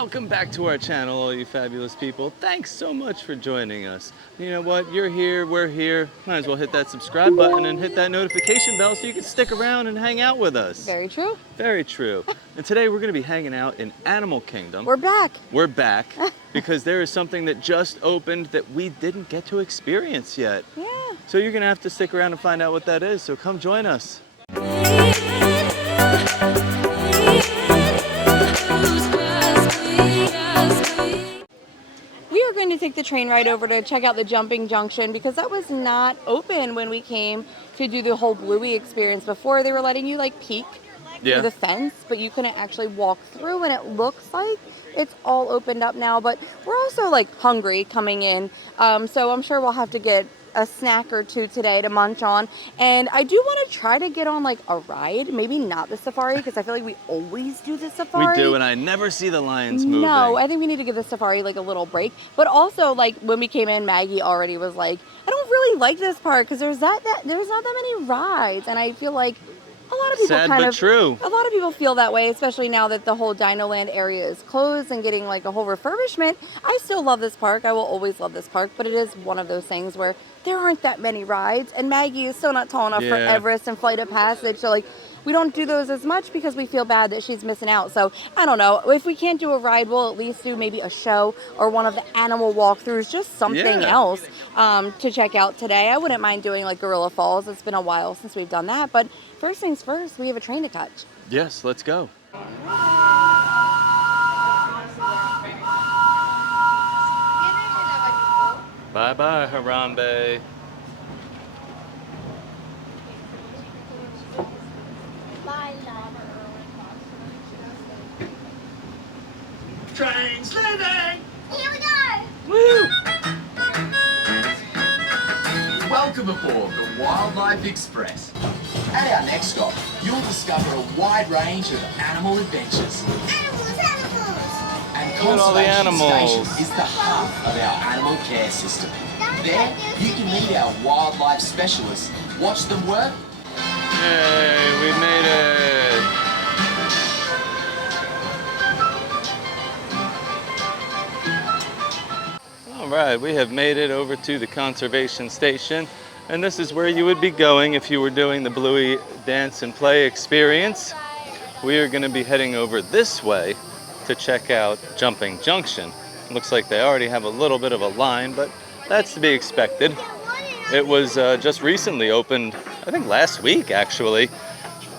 Welcome back to our channel, all you fabulous people. Thanks so much for joining us. You know what? You're here, we're here. Might as well hit that subscribe button and hit that notification bell so you can stick around and hang out with us. Very true. Very true. And today we're going to be hanging out in Animal Kingdom. We're back. We're back because there is something that just opened that we didn't get to experience yet. Yeah. So you're going to have to stick around and find out what that is. So come join us. We are going to take the train ride over to check out the Jumping Junction because that was not open when we came to do the whole Bluey experience. Before they were letting you like peek through the fence, but you couldn't actually walk through, and it looks like it's all opened up now. But we're also like hungry coming in, so I'm sure we'll have to get a snack or two today to munch on. And I do want to try to get on like a ride, maybe not the safari because I feel like we always do the safari. We do, and I never see the lions moving. No, I think we need to give the safari like a little break. But also, like when we came in, Maggie already was like, I don't really like this part because there's not that many rides, and I feel like a lot of people true. A lot of people feel that way, especially now that the whole Dino Land area is closed and getting like a whole refurbishment. I still love this park. I will always love this park, but it is one of those things where there aren't that many rides, and Maggie is still not tall enough for Everest and Flight of Passage. So like, we don't do those as much because we feel bad that she's missing out. So I don't know. If we can't do a ride, we'll at least do maybe a show or one of the animal walkthroughs, just something else to check out today. I wouldn't mind doing like Gorilla Falls. It's been a while since we've done that. But first things first, we have a train to catch. Yes, let's go. Bye-bye, Harambe. Train's leaving! Here we go! Woo! Welcome aboard the Wildlife Express. At our next stop, you'll discover a wide range of animal adventures. Animals! And Look at all the Conservation animals. Station is the heart of our animal care system. There, you can meet our wildlife specialists, watch them work. Yay, we made it. All right, we have made it over to the conservation station, and this is where you would be going if you were doing the Bluey Dance and Play experience. We are going to be heading over this way to check out Jumping Junction. It looks like they already have a little bit of a line, but that's to be expected. It was just recently opened, I think last week actually,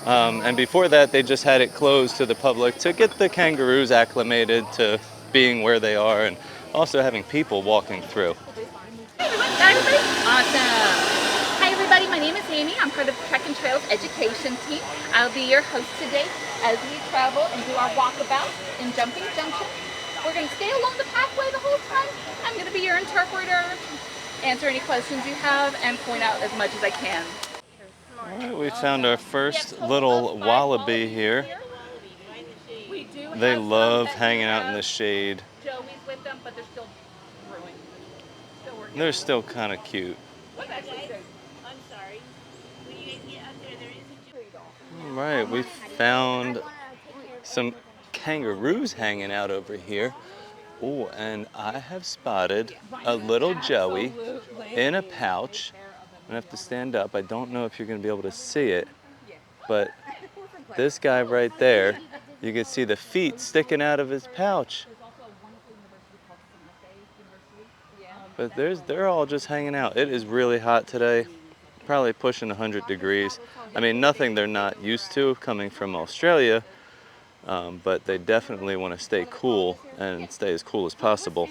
and before that they just had it closed to the public to get the kangaroos acclimated to being where they are and also having people walking through. Hey everyone, hi everybody. Awesome. Hi everybody, my name is Amy. I'm part of the Trek and Trails education team. I'll be your host today as we travel and do our walkabout in Jumping Junction. We're going to stay along the pathway the whole time. I'm going to be your interpreter, answer any questions you have, and point out as much as I can. All right, we found our first little wallaby here. They love hanging out in the shade. Joey's with them, but they're still brewing. Still working. They're still kind of cute. I'm sorry. When you guys get up there, there is a All right, we found some kangaroos hanging out over here. Oh, and I have spotted a little Joey in a pouch. I'm gonna have to stand up. I don't know if you're gonna be able to see it, but this guy right there, you can see the feet sticking out of his pouch. But they're all just hanging out. It is really hot today, probably pushing 100 degrees. I mean, nothing they're not used to coming from Australia, but they definitely want to stay cool and stay as cool as possible.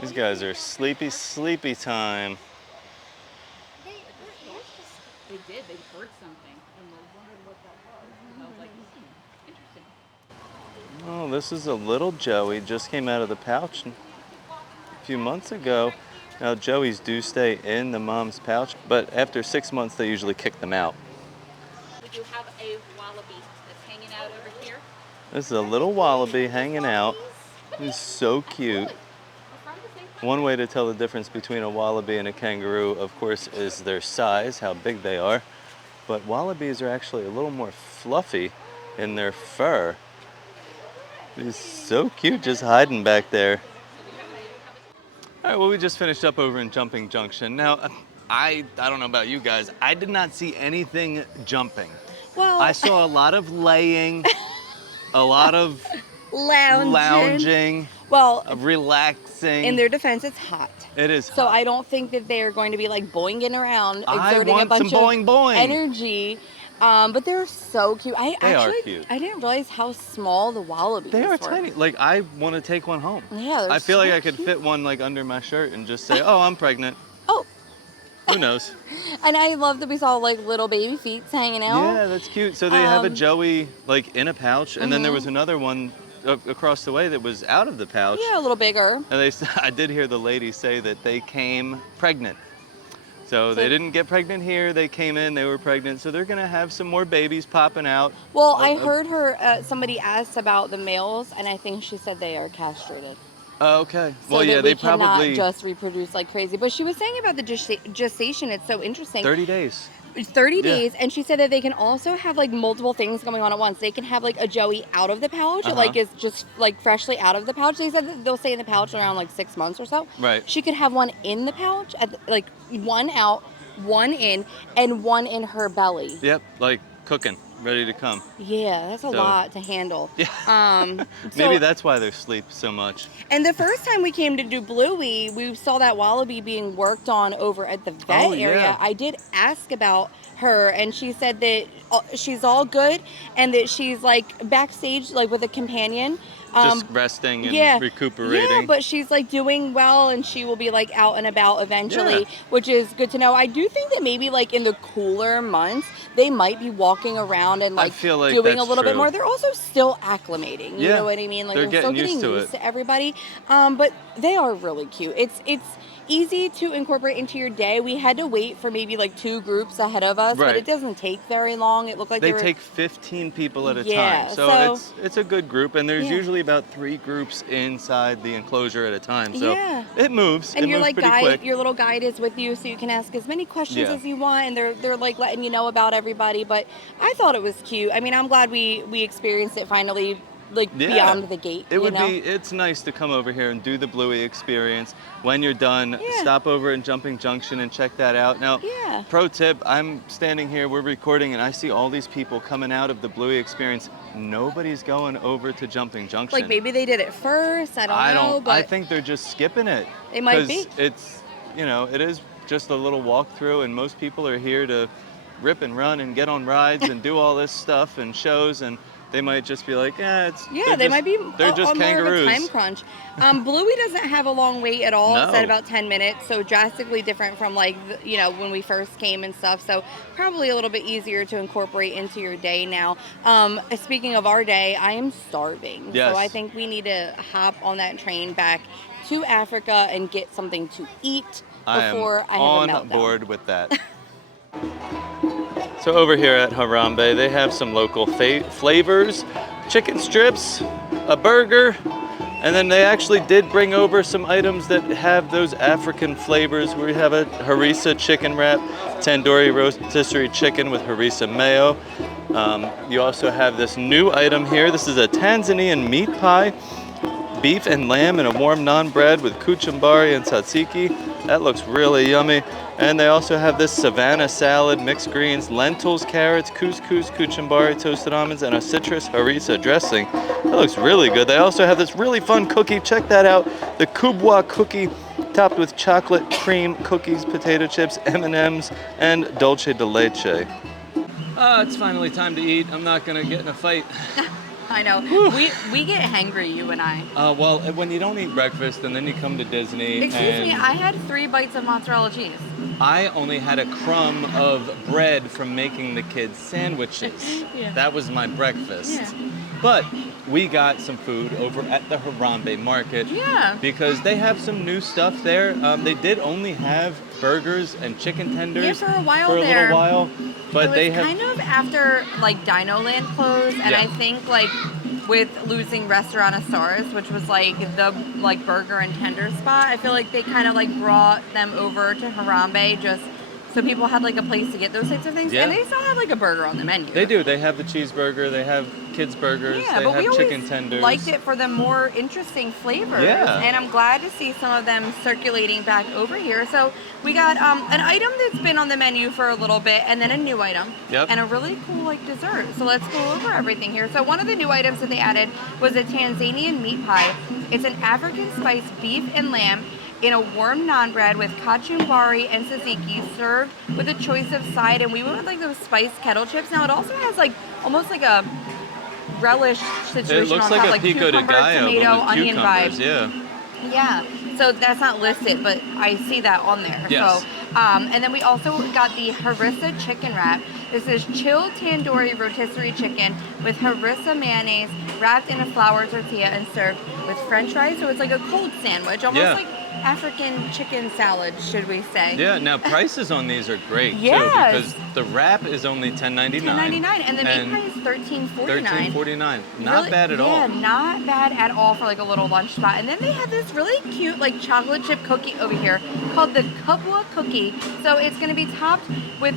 These guys are sleepy, sleepy time. They did. They heard something. And they wondered what that was. And I was like, interesting. Oh, this is a little Joey. Just came out of the pouch a few months ago. Now, Joeys do stay in the mom's pouch, but after 6 months, they usually kick them out. We do have a wallaby that's hanging out over here. This is a little wallaby hanging out. He's so cute. One way to tell the difference between a wallaby and a kangaroo, of course, is their size, how big they are. But wallabies are actually a little more fluffy in their fur. He's so cute just hiding back there. All right, well, we just finished up over in Jumping Junction. Now, I don't know about you guys, I did not see anything jumping. Well, I saw a lot of laying, a lot of lounging, Well, relaxing. in their defense, it's hot. It is So hot. I don't think that they are going to be like boinging around, I exerting a want bunch some boing of boing. energy. But they're so cute. They are cute. I didn't realize how small the wallabies They are were. tiny. Like, I want to take one home. Yeah, they're I feel like so I could cute. fit one like under my shirt and just say, oh, I'm pregnant. Oh, Who knows? and I love that we saw like little baby feet hanging out. Yeah, that's cute. So they have a Um, Joey like in a pouch, and then there mhm. was another one across the way that was out of the pouch. Yeah, a little bigger. And I did hear the lady say that they came pregnant. So they didn't get pregnant here. They came in, they were pregnant. So they're gonna have some more babies popping out. Well, I heard her. Somebody asked about the males, and I think she said they are castrated. Oh, okay. So Well, that yeah, we they cannot probably just reproduce like crazy. But she was saying about the gestation. It's so interesting. 30 days. It's 30 Yeah. days, and she said that they can also have like multiple things going on at once. They can have like a Joey out of the pouch, like is just like freshly out of the pouch. They said that they'll stay in the pouch around like 6 months or so. Right. She could have one in the pouch, like one out, one in, and one in her belly. Yep, like cooking, ready to come. Yeah, that's a So- lot to handle. Yeah. So- Maybe that's why they sleep so much. And the first time we came to do Bluey, we saw that wallaby being worked on over at the vet Oh, yeah. area. I did ask about her, and she said that she's all good and that she's like backstage, like with a companion. Just resting and recuperating. Yeah, but she's like doing well, and she will be like out and about eventually, Yeah. which is good to know. I do think that maybe like in the cooler months, they might be walking around and like, feel like doing a that's little bit true. more. They're also still acclimating. You Yeah, know what I mean? Like they're still getting used to used to everybody. But they are really cute. It's easy to incorporate into your day. We had to wait for maybe like 2 groups ahead of us, but Right. it doesn't take very long. It looked like They were, take 15 people at a Yeah, time. so- It's a good group, and there's Yeah. usually about 3 groups inside the enclosure at a time. So Yeah. it moves. and it your moves like pretty guide, quick. your little guide is with you, so you can ask as many questions Yeah. as you want, and they're like letting you know about everybody. But I thought it was cute. I mean, I'm glad we experienced it finally, like Yeah. beyond the gate. It would you know? be, it's nice to come over here and do the Bluey experience. When you're done, Yeah. stop over in Jumping Junction and check that out. Now, Yeah. pro tip, I'm standing here, we're recording, and I see all these people coming out of the Bluey experience. Nobody's going over to Jumping Junction. Like maybe they did it first. I don't know, but I think they're just skipping it. They might 'Cause be. It's, it is just a little walkthrough, and most people are here to rip and run and get on rides and do all this stuff and shows, and they might just be like, they might be they're just more kangaroos. of a time crunch. Bluey doesn't have a long wait at all. It's No. at about 10 minutes, so drastically different from like when we first came and stuff. So probably a little bit easier to incorporate into your day now. Speaking of our day, I am starving, Yes. so I think we need to hop on that train back to Africa and get something to eat before I have on a meltdown. board with that. So over here at Harambe, they have some local flavors, chicken strips, a burger, and then they actually did bring over some items that have those African flavors. We have a harissa chicken wrap, tandoori rotisserie chicken with harissa mayo. You also have this new item here. This is a Tanzanian meat pie, beef and lamb in a warm naan bread with kuchumbari and tzatziki. That looks really yummy. And they also have this savannah salad, mixed greens, lentils, carrots, couscous, kuchumbari, toasted almonds, and a citrus harissa dressing. That looks really good. They also have this really fun cookie. Check that out. The kubwa cookie topped with chocolate cream cookies, potato chips, M&Ms, and dulce de leche. It's finally time to eat. I'm not gonna get in a fight. I know. We get hangry, you and I. Well, when you don't eat breakfast and then you come to Disney, Excuse me, and I had 3 bites of mozzarella cheese. I only had a crumb of bread from making the kids sandwiches. Yeah. That was my breakfast. Yeah. But we got some food over at the Harambe Market. Yeah. Because they have some new stuff there. They did only have burgers and chicken tenders Yeah, for a while for a there. little while. But it was they have kind of after like Dino Land closed, and Yeah. I think like with losing Restaurantosaurus, which was like the burger and tender spot, I feel like they kind of like brought them over to Harambe just So people had like a place to get those types of things. Yeah. And they still have like a burger on the menu. They do. They have the cheeseburger. They have kids burgers. Yeah, they but we have always chicken tenders. liked it for the more interesting flavors. Yeah. And I'm glad to see some of them circulating back over here. So we got an item that's been on the menu for a little bit, and then a new item. Yep. And a really cool like dessert. So let's go over everything here. So one of the new items that they added was a Tanzanian meat pie. It's an African spiced beef and lamb in a warm naan bread with kachumbari and tzatziki, served with a choice of side. And we went with like those spiced kettle chips. Now it also has like almost like a relish situation It looks on like top, a like pico de cucumber, gallo, tomato, but with onion cucumbers. vibe. Yeah. Yeah, so that's not listed, but I see that on there. Yes. So, and then we also got the harissa chicken wrap. This is chilled tandoori rotisserie chicken with harissa mayonnaise wrapped in a flour tortilla and served with French fries. So it's like a cold sandwich, almost Yeah. like African chicken salad, should we say? Yeah. Now prices on these are great Yes. too, because the wrap is only $10.99. $10.99, and the meat pie is $13.49. $13.49. Not Really- bad at Yeah, all. not bad at all for like a little lunch spot. And then they have this really cute like chocolate chip cookie over here called the Kubwa cookie. So it's gonna be topped with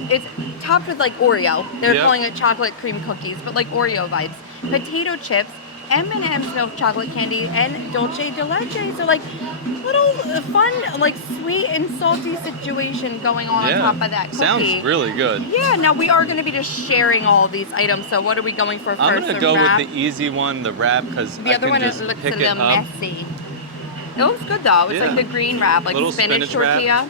like Oreo. They're Yep. calling it chocolate cream cookies, but like Oreo vibes. Potato chips, M&M's milk chocolate candy, and dulce de leche. So like little fun like sweet and salty situation going on top of that cookie. Sounds really good. Yeah, now we are going to be just sharing all of these items. So what are we going for first? I'm gonna The go wrap? with the easy one, the wrap, because The I other can one just looks a pick it little up. messy. It looks good though. It's Yeah. like the green wrap, like Little spinach spinach wrap. tortilla.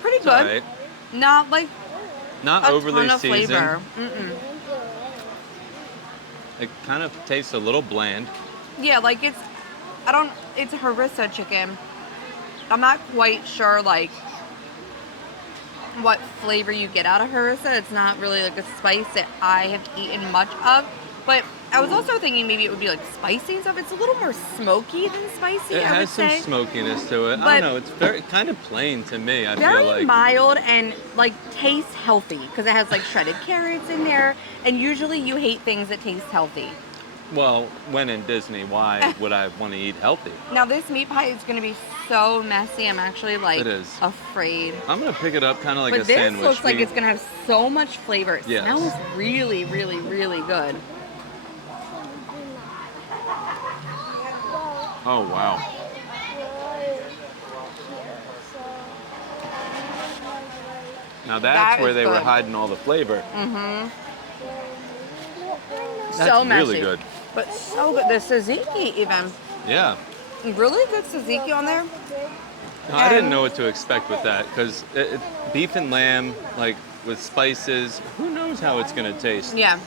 Pretty It's good. all right. Not like Not a overly ton of seasoned. flavor. Mm-mm. It kind of tastes a little bland. Yeah, like it's harissa chicken. I'm not quite sure like what flavor you get out of harissa. It's not really like a spice that I have eaten much of. But I was also thinking maybe it would be like spicy and stuff. It's a little more smoky than spicy, It I would has some say. smokiness to it. I But- don't know. It's very kind of plain to me. I Very feel like. mild and like tastes healthy because it has like shredded carrots in there. And usually you hate things that taste healthy. Well, when in Disney, why would I want to eat healthy? Now this meat pie is going to be so messy. I'm actually like It is. afraid. I'm gonna pick it up kind of like But a this sandwich. looks like We- it's gonna have so much flavor. It Yes. smells really, really, really good. Oh wow. Now that's That where is they were good. hiding all the flavor. Mm-hmm. That's So messy. really good. But so good. The tzatziki even. Yeah. Really good tzatziki on there. No, I didn't know what to expect with that because beef and lamb, like with spices, who knows how it's gonna taste? Yeah.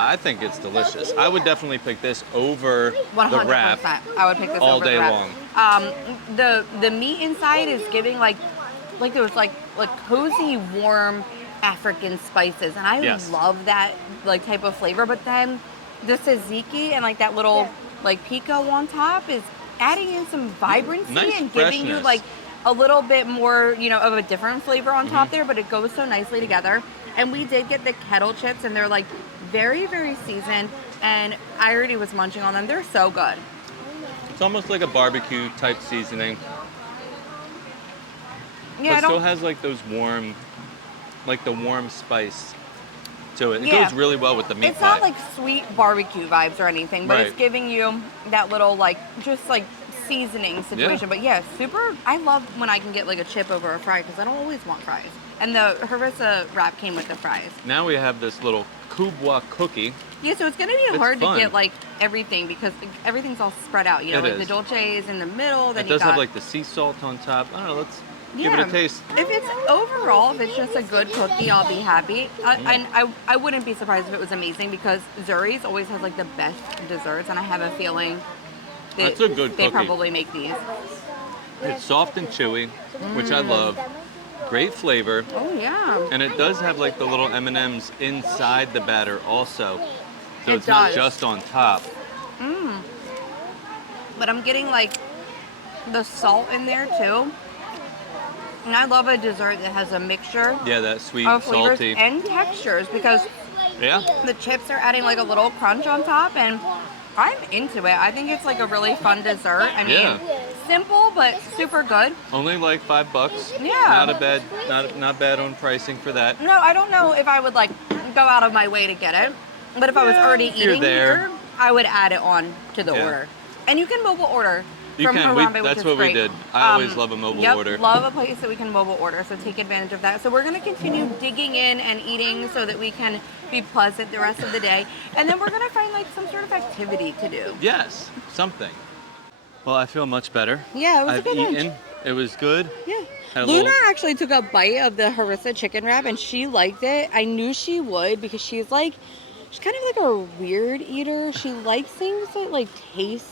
I think it's delicious. I would definitely pick this over 100%. the wrap. I would pick this all over day the wrap. long. The meat inside is giving like those like cozy, warm African spices, and I Yes. love that like type of flavor. But then the tzatziki and like that little like pico on top is adding in some vibrancy Nice and giving you freshness. like a little bit more, you know, of a different flavor on Mm-hmm. top there. But it goes so nicely together. And we did get the kettle chips, and they're like very, very seasoned. And I already was munching on them. They're so good. It's almost like a barbecue type seasoning, Yeah, I but still don't. has like those warm, like the warm spice to it. It Yeah. goes really well with the meat It's pie. not like sweet barbecue vibes or anything, but Right. it's giving you that little like just like seasoning situation. But yeah, super. I love when I can get like a chip over a fry because I don't always want fries. And the harissa wrap came with the fries. Now we have this little kubwa cookie. Yeah, so it's gonna be It's hard fun. to get like everything because everything's all spread out. You know, It like is. the dolce is in the middle. Then It you does got have like the sea salt on top. I don't know. Let's give it Yeah. a taste. If it's overall, if it's just a good cookie, I'll be happy. And I wouldn't be surprised if it was amazing because Zuri's always has like the best desserts, and I have a feeling that That's a good they cookie. probably make these. It's soft and chewy, which I love. Great flavor. Oh yeah. And it does have like the little M&Ms inside the batter also. So It it's not does. just on top. But I'm getting like the salt in there too. And I love a dessert that has a mixture Yeah, that sweet, of flavors salty. and textures because Yeah? The chips are adding like a little crunch on top, and I'm into it. I think it's like a really fun dessert. I mean, Yeah. simple but super good. Only like $5. Yeah. Not bad on pricing for that. No, I don't know if I would like go out of my way to get it, but if I was already if you're eating there. here, I would add it on to the Yeah. order. And you can mobile order You from can. Harambe, which That's is what great. we did. I always love a mobile Yep, order. love a place that we can mobile order, so take advantage of that. So we're gonna continue digging in and eating so that we can be pleasant the rest of the day. And then we're gonna find like some sort of activity to do. Yes, something. Well, I feel much better. Yeah, it was I've a good eaten. lunch. It was good. Yeah. Had a Luna little- actually took a bite of the harissa chicken wrap and she liked it. I knew she would because she's kind of like a weird eater. She likes things that like taste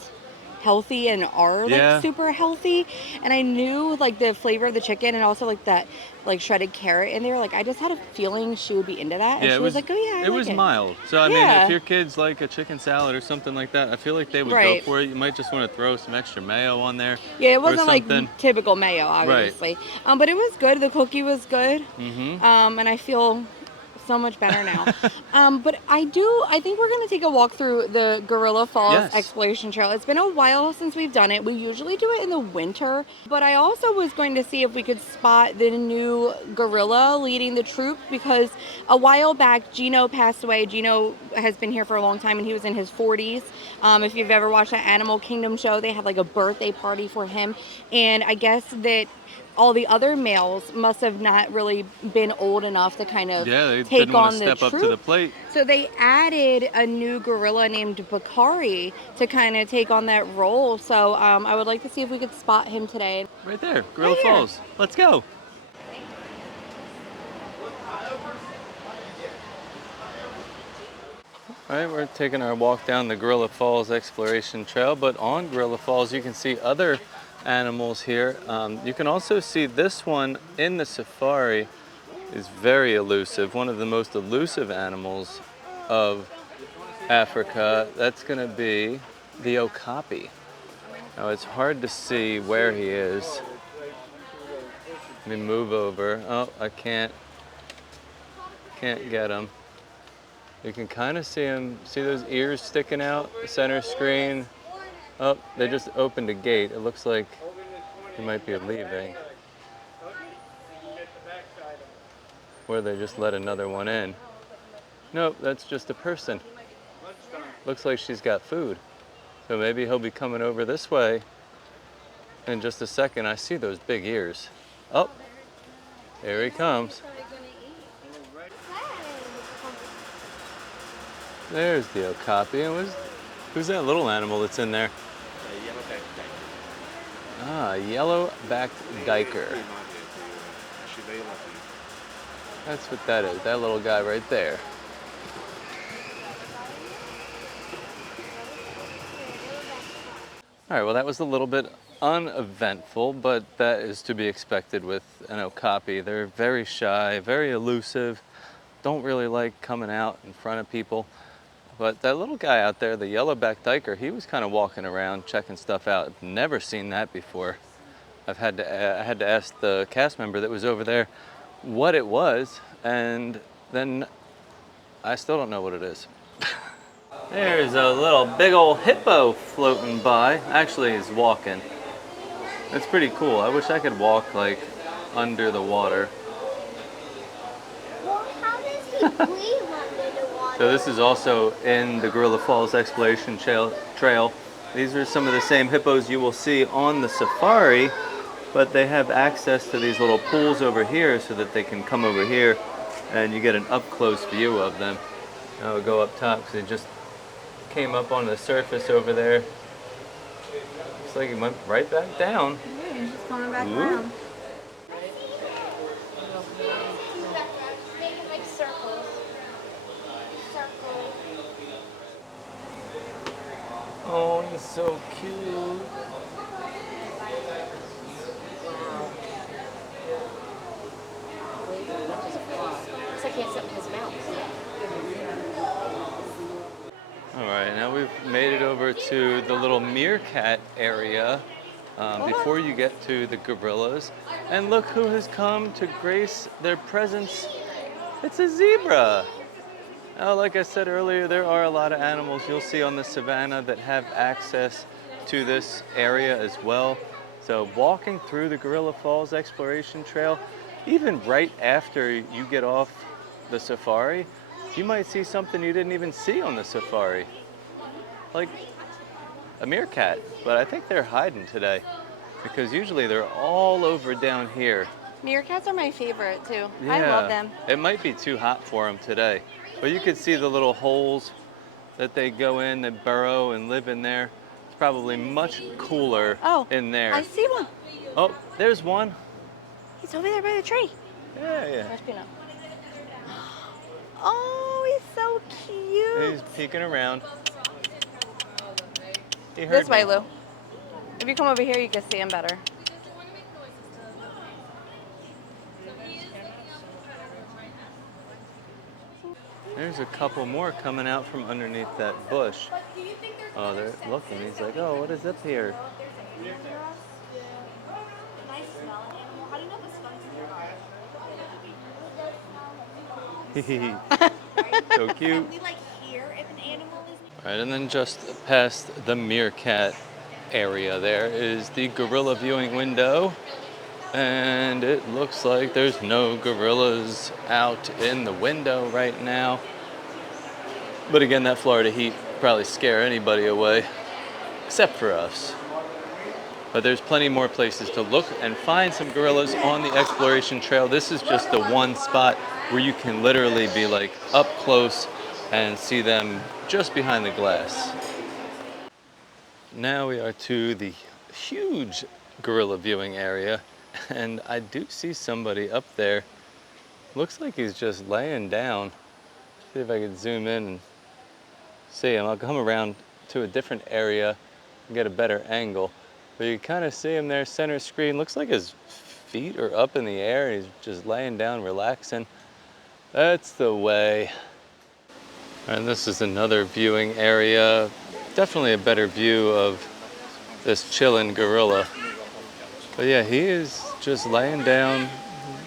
healthy and are Yeah. like super healthy. And I knew like the flavor of the chicken and also like that like shredded carrot in there. Like I just had a feeling she would be into that. And Yeah, she it was like, oh yeah, I it like was it. mild. So I mean, Yeah. if your kids like a chicken salad or something like that, I feel like they would Right. go for it. You might just want to throw some extra mayo on there. Yeah, it or wasn't like something. typical mayo, obviously. But it was good. The cookie was good. Mm-hmm. And I feel so much better now. But I think we're going to take a walk through the Gorilla Falls Yes. Exploration Trail. It's been a while since we've done it. We usually do it in the winter, but I also was going to see if we could spot the new gorilla leading the troop because a while back, Gino passed away. Gino has been here for a long time and he was in his 40s. If you've ever watched that Animal Kingdom show, they had like a birthday party for him. And I guess that all the other males must have not really been old enough to kind of Yeah, they take didn't want on to the step up troop. to the plate. So they added a new gorilla named Bakari to kind of take on that role. So I would like to see if we could spot him today. Right there, Gorilla Right here. Falls. Let's go. All right, we're taking our walk down the Gorilla Falls Exploration Trail, but on Gorilla Falls you can see other animals here. You can also see this one in the safari is very elusive, one of the most elusive animals of Africa. That's going to be the okapi. Now it's hard to see where he is. Let me move over. Oh, I can't get him. You can kind of see him. See those ears sticking out, center screen. Oh, they just opened a gate. It looks like he might be leaving. Or they just let another one in. Nope, that's just a person. Looks like she's got food. So maybe he'll be coming over this way in just a second. I see those big ears. Oh, here he comes. There's the okapi. And who's that little animal that's in there? Ah, yellow-backed diker. That's what that is, that little guy right there. All right, well that was a little bit uneventful, but that is to be expected with an okapi. They're very shy, very elusive, don't really like coming out in front of people. But that little guy out there, the yellow-backed diker, he was kind of walking around checking stuff out. I've never seen that before. I had to ask the cast member that was over there what it was, and then I still don't know what it is. There's a little big old hippo floating by. Actually, he's walking. It's pretty cool. I wish I could walk like under the water. Well, how does he breathe under the water? So this is also in the Gorilla Falls Exploration Trail. These are some of the same hippos you will see on the safari, but they have access to these little pools over here so that they can come over here and you get an up-close view of them. Now we'll go up top because they just came up on the surface over there. Looks like it went right back down. Yeah, he's just coming back Ooh. around. Making like circles. Circles. Oh, he's so cute. Looks like he has something in his mouth. All right, now we've made it over to the little meerkat area before you get to the gorillas. And look who has come to grace their presence. It's a zebra. Like I said earlier, there are a lot of animals you'll see on the savannah that have access to this area as well. So walking through the Gorilla Falls Exploration Trail, even right after you get off the safari, you might see something you didn't even see on the safari, like a meerkat. But I think they're hiding today because usually they're all over down here. Meerkats are my favorite too. Yeah, I love them. it might be too hot for them today, but you can see the little holes that they go in and burrow and live in there. It's probably much cooler in there. I see one. Oh, there's one. He's over there by the tree. Yeah. There's Peanut. Oh, he's so cute. He's peeking around. He heard This way, me. Lou. If you come over here, you can see him better. There's a couple more coming out from underneath that bush. Oh, they're looking. He's like, oh, what is up here? So cute. All right, and then just past the meerkat area there is the gorilla viewing window. And it looks like there's no gorillas out in the window right now. But again, that Florida heat probably scare anybody away, except for us. But there's plenty more places to look and find some gorillas on the exploration trail. This is just the one spot where you can literally be like up close and see them just behind the glass. Now we are to the huge gorilla viewing area. And I do see somebody up there. Looks like he's just laying down. See if I can zoom in and see him. I'll come around to a different area and get a better angle. But you kind of see him there, center screen. Looks like his feet are up in the air. He's just laying down, relaxing. That's the way. And this is another viewing area. Definitely a better view of this chilling gorilla. But yeah, he is just laying down.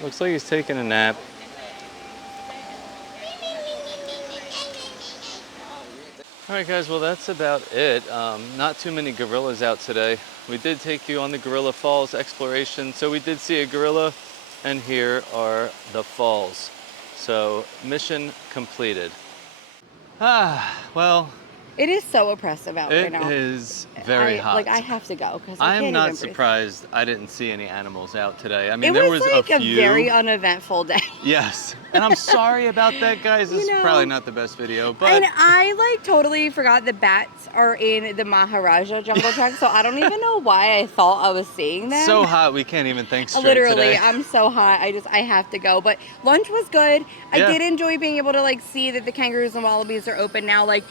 Looks like he's taking a nap. All right, guys, well, that's about it. Not too many gorillas out today. We did take you on the Gorilla Falls exploration. So we did see a gorilla, and here are the falls. So mission completed. Well, It is so oppressive out right now. it is very hot. Like, I have to go because I I am can't not even breathe. surprised I didn't see any animals out today. I mean, It there was was like a few. very uneventful day. Yes, and I'm sorry about that, guys. This You is know, probably not the best video, but And I like totally forgot the bats are in the Maharaja jungle truck, so I don't even know why I thought I was seeing them. so hot we can't even think straight Literally, today. I'm so hot. I have to go. But lunch was good. I Yeah. did enjoy being able to like see that the kangaroos and wallabies are open now. Like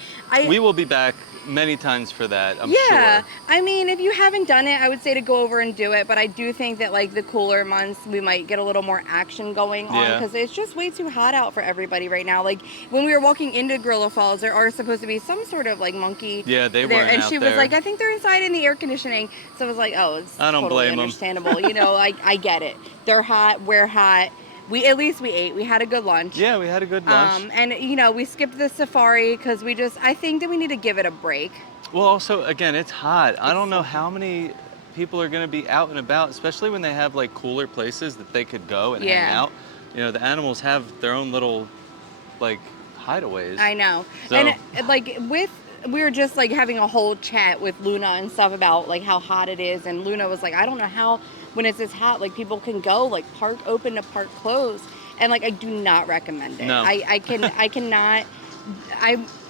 We will be back many times for that, I'm yeah, sure. I mean, if you haven't done it, I would say to go over and do it. But I do think that like the cooler months, we might get a little more action going on Yeah. because it's just way too hot out for everybody right now. Like when we were walking into Gorilla Falls, there are supposed to be some sort of like monkey. Yeah, they there, weren't and out she was there. like, I think they're inside in the air conditioning. So I was like, oh, it's I don't totally blame 'em. understandable. You know, I get it. They're hot. We're hot. At least we ate. We had a good lunch. Yeah, we had a good lunch. And you know, we skipped the safari because I think that we need to give it a break. Well, also, again, it's hot. I don't know how many people are going to be out and about, especially when they have like cooler places that they could go and hang Yeah. out. You know, the animals have their own little like hideaways. I know. So- And like we were just like having a whole chat with Luna and stuff about like how hot it is, and Luna was like, I don't know how when it's this hot like people can go like park open to park closed, and like I do not recommend it. No. I cannot.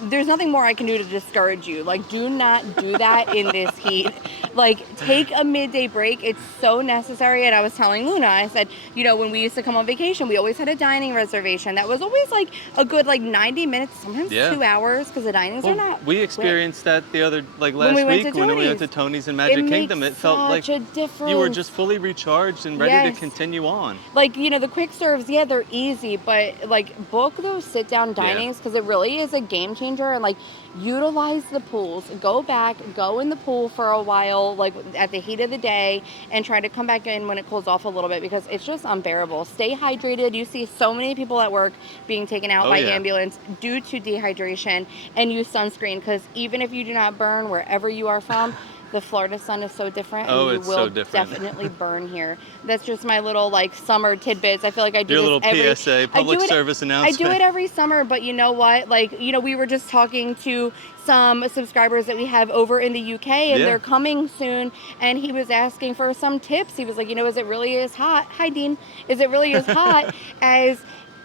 There's nothing more I can do to discourage you. Like, do not do that in this heat. Like, take a midday break. It's so necessary. And I was telling Luna, I said, you know, when we used to come on vacation, we always had a dining reservation. That was always like a good like 90 minutes, sometimes Yeah. 2 hours, because the dinings Well, are not. we quick. experienced that the other like When last we went week to when we went to Tony's. Tony's in Magic Kingdom. It felt like such a difference. you were just fully recharged and ready Yes. to continue on. Like, you know, the quick serves, yeah, they're easy, but like book those sit down dinings because it really is a game changer changer and like utilize the pools. Go back, go in the pool for a while, like at the heat of the day, and try to come back in when it cools off a little bit because it's just unbearable. Stay hydrated. You see so many people at work being taken out by ambulance due to dehydration, and use sunscreen because even if you do not burn wherever you are from, the Florida sun is so different, and you will definitely burn here. That's just my little like summer tidbits. I feel like I do Your this little PSA, public service announcement. I do it every summer, but you know what? Like, you know, we were just talking to some subscribers that we have over in the UK, and they're coming soon, and he was asking for some tips. He was like, you know, is it really as hot? Hi, Dean. Is it really as hot as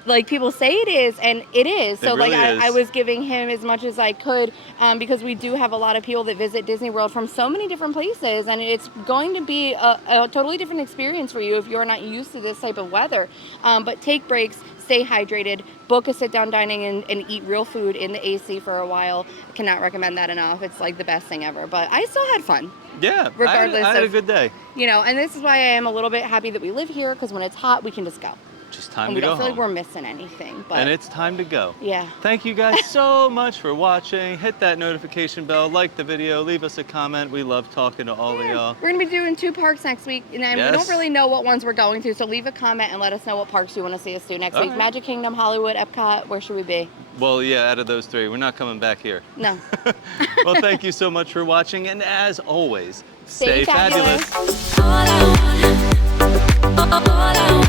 like people say it is? And it is. So really like I was giving him as much as I could because we do have a lot of people that visit Disney World from so many different places, and it's going to be a totally different experience for you if you're not used to this type of weather. But take breaks, stay hydrated, book a sit-down dining and eat real food in the AC for a while. I cannot recommend that enough. It's like the best thing ever. But I still had fun. Yeah, regardless I had a good day. You know, and this is why I am a little bit happy that we live here, because when it's hot, we can just go. Just time and to go we don't feel home. like we're missing anything. But and it's time to go. Yeah. Thank you guys so much for watching. Hit that notification bell, like the video, leave us a comment. We love talking to all of y'all. We're going to be doing 2 parks next week, and then we don't really know what ones we're going to, so leave a comment and let us know what parks you want to see us do next week. Magic Kingdom, Hollywood, Epcot, where should we be? Well, yeah, out of those 3, we're not coming back here. No. Well, thank you so much for watching, and as always, stay fabulous. All I want, all I